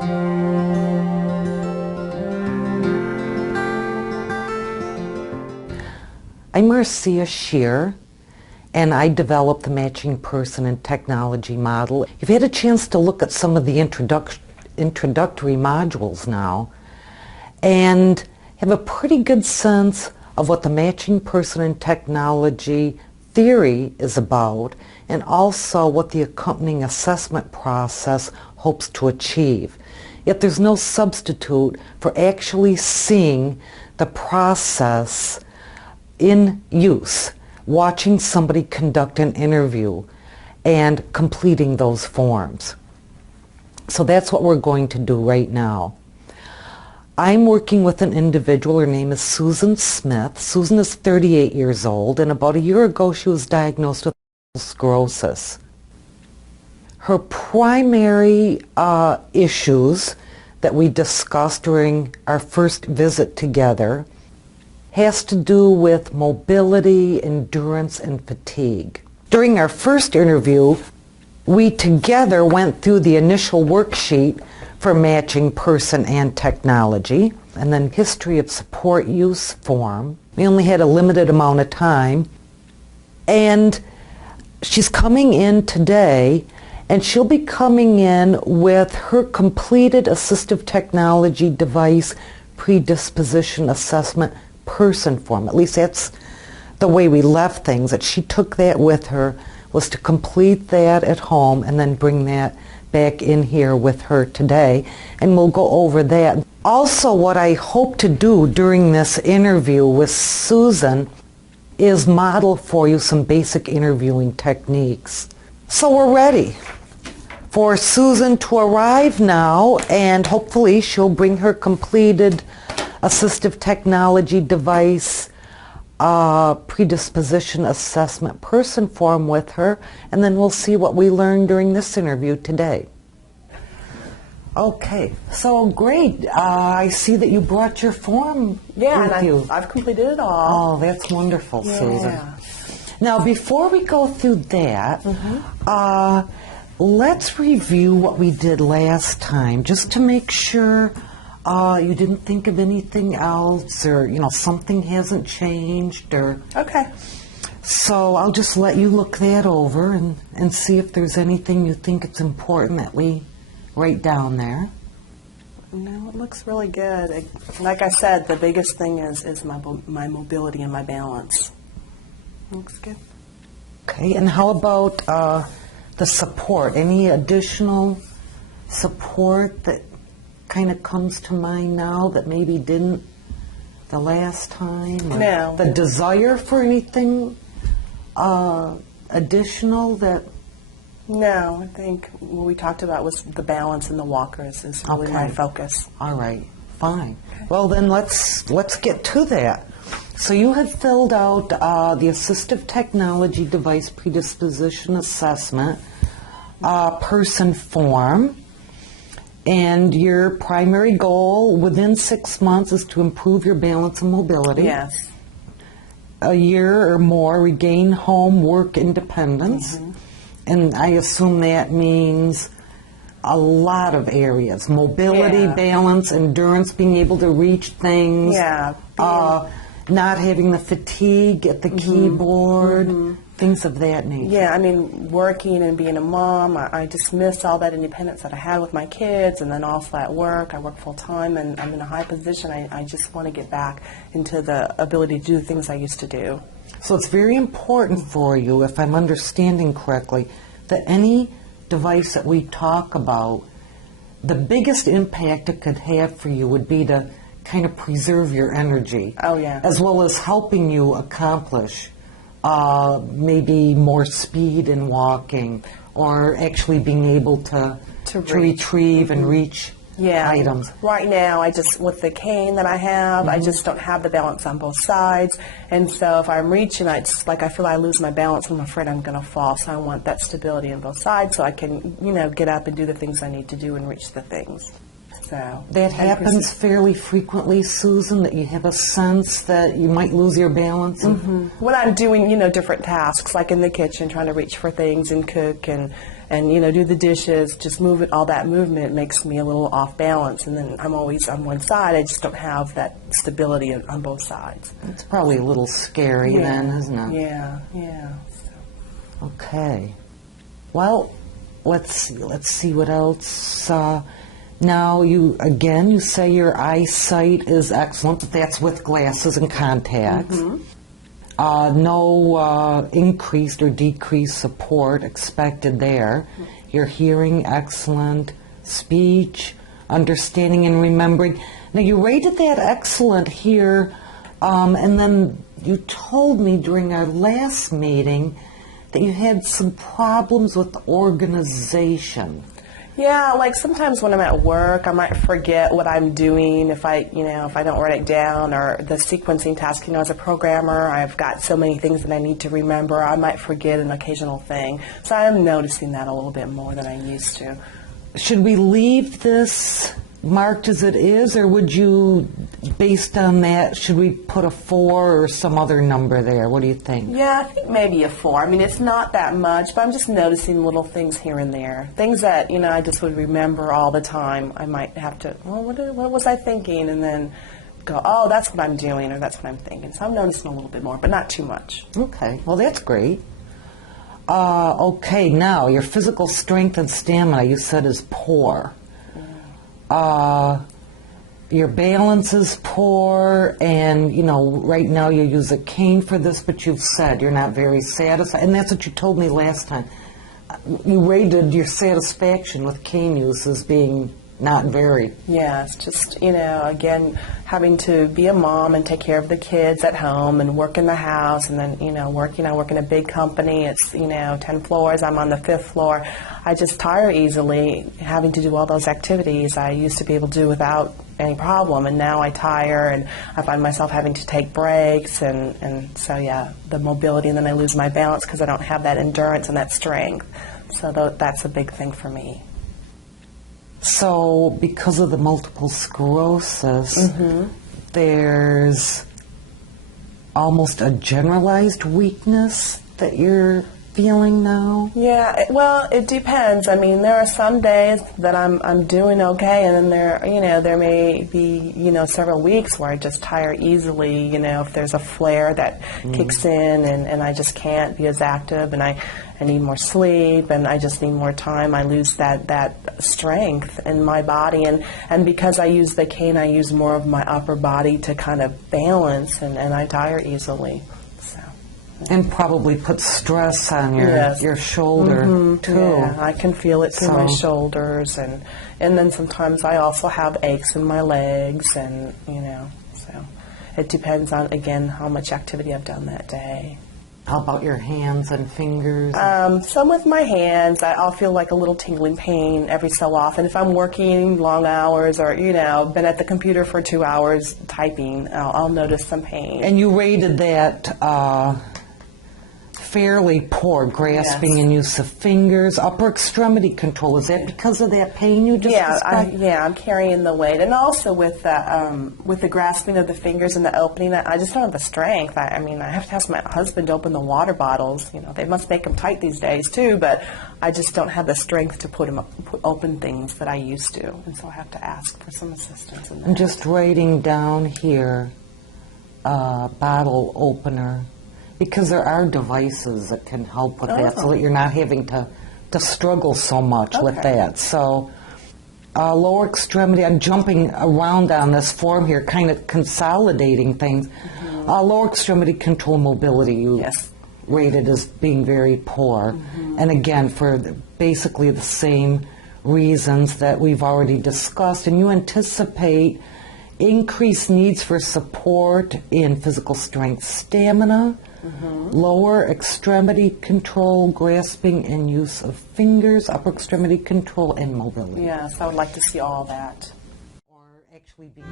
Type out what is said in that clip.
I'm Marcia Shear, and I developed the Matching Person and Technology model. You've had a chance to look at some of the introductory modules now and have a pretty good sense of what the Matching Person and Technology theory is about, and also what the accompanying assessment process hopes to achieve. Yet there's no substitute for actually seeing the process in use, watching somebody conduct an interview and completing those forms. So that's what we're going to do right now. I'm working with an individual. Her name is Susan Smith. Susan is 38 years old, and about a year ago she was diagnosed with sclerosis. Her primary issues that we discussed during our first visit together has to do with mobility, endurance, and fatigue. During our first interview, we together went through the initial worksheet for Matching Person and Technology, and then history of support use form. We only had a limited amount of time, and she's coming in today, and she'll be coming in with her completed assistive technology device predisposition assessment person form. At least that's the way we left things, that she took that with her, was to complete that at home and then bring that back in here with her today, and we'll go over that. Also, what I hope to do during this interview with Susan is model for you some basic interviewing techniques. So we're ready for Susan to arrive now, and hopefully she'll bring her completed assistive technology device predisposition assessment person form with her, and then we'll see what we learned during this interview today. Okay, so great. I see that you brought your form with you. I've completed it all. Oh, that's wonderful, Susan. Now, before we go through that, let's review what we did last time, just to make sure you didn't think of anything else, or something hasn't changed, or okay. So I'll just let you look that over and see if there's anything you think it's important that we write down there. No, it looks really good. Like I said, the biggest thing is my mobility and my balance. Looks good. Okay, and how about the support? Any additional support that kind of comes to mind now that maybe didn't the last time? No. The desire for anything additional that? No, I think what we talked about was the balance and the walkers is really my focus. All right, fine. Okay. Well, then let's get to that. So you have filled out the assistive technology device predisposition assessment person form. And your primary goal within 6 months is to improve your balance and mobility. Yes. A year or more, regain home work independence. And I assume that means a lot of areas. Mobility, balance, endurance, being able to reach things. Not having the fatigue at the keyboard. Things of that nature. Yeah, I mean, working and being a mom, I just miss all that independence that I had with my kids, and then also at work. I work full-time, and I'm in a high position. I just want to get back into the ability to do the things I used to do. So it's very important for you, if I'm understanding correctly, that any device that we talk about, the biggest impact it could have for you would be to kind of preserve your energy. Oh, yeah. As well as helping you accomplish maybe more speed in walking, or actually being able to retrieve and reach items. Right now, with the cane that I have, I just don't have the balance on both sides, and so if I'm reaching, I feel I lose my balance, and I'm afraid I'm going to fall. So I want that stability on both sides, so I can, get up and do the things I need to do and reach the things. So That happens fairly frequently, Susan, that you have a sense that you might lose your balance? when I'm doing, different tasks, like in the kitchen, trying to reach for things and cook and do the dishes, just all that movement makes me a little off balance. And then I'm always on one side. I just don't have that stability on both sides. It's probably a little scary then, isn't it? Yeah. So. Okay. Well, let's see what else. Now, you say your eyesight is excellent, but that's with glasses and contacts. No increased or decreased support expected there. Your hearing, excellent. Speech, understanding and remembering. Now, you rated that excellent here, and then you told me during our last meeting that you had some problems with organization. Yeah, like sometimes when I'm at work, I might forget what I'm doing if I don't write it down, or the sequencing task. As a programmer, I've got so many things that I need to remember. I might forget an occasional thing. So I'm noticing that a little bit more than I used to. Should we leave this marked as it is, or would you, based on that, should we put a 4 or some other number there? What do you think? Yeah, I think maybe a 4. I mean, it's not that much, but I'm just noticing little things here and there. Things that, I just would remember all the time. I might have to, what was I thinking? And then go, oh, that's what I'm doing, or that's what I'm thinking. So I'm noticing a little bit more, but not too much. Okay, well, that's great. Okay, now, your physical strength and stamina, you said, is poor. Your balance is poor, and right now you use a cane for this, but you've said you're not very satisfied, and that's what you told me last time. You rated your satisfaction with cane use as being not very. Yeah, it's just, again, having to be a mom and take care of the kids at home and work in the house, and then, I work in a big company. It's, 10 floors. I'm on the 5th floor. I just tire easily having to do all those activities I used to be able to do without any problem, and now I tire, and I find myself having to take breaks, and so, yeah, the mobility, and then I lose my balance because I don't have that endurance and that strength. So that's a big thing for me. So, because of the multiple sclerosis, there's almost a generalized weakness that you're feeling now? Yeah, well, it depends. I mean, there are some days that I'm doing okay, and then there may be, several weeks where I just tire easily, if there's a flare that kicks in, and I just can't be as active, and I need more sleep, and I just need more time. I lose that strength in my body, and because I use the cane, I use more of my upper body to kind of balance, and I tire easily. So. And probably put stress on your shoulder, too. Yeah, I can feel it through my shoulders, and then sometimes I also have aches in my legs, and, so it depends on, again, how much activity I've done that day. How about your hands and fingers? Some with my hands, I'll feel like a little tingling pain every so often. If I'm working long hours or, been at the computer for 2 hours typing, I'll notice some pain. And you rated that fairly poor grasping and use of fingers, upper extremity control. Is that because of that pain you just described? I'm carrying the weight, and also with the grasping of the fingers and the opening, I just don't have the strength. I mean, I have to ask my husband to open the water bottles. They must make them tight these days too, but I just don't have the strength to open things that I used to, and so I have to ask for some assistance in that. I'm just writing down here, bottle opener. Because there are devices that can help with that, so that you're not having to struggle so much with that. So, lower extremity, I'm jumping around on this form here, kind of consolidating things. Lower extremity control mobility, you rated as being very poor. And again, for basically the same reasons that we've already discussed. And you anticipate increased needs for support in physical strength, stamina, lower extremity control, grasping and use of fingers, upper extremity control, and mobility. Yes, I would like to see all that. Or actually be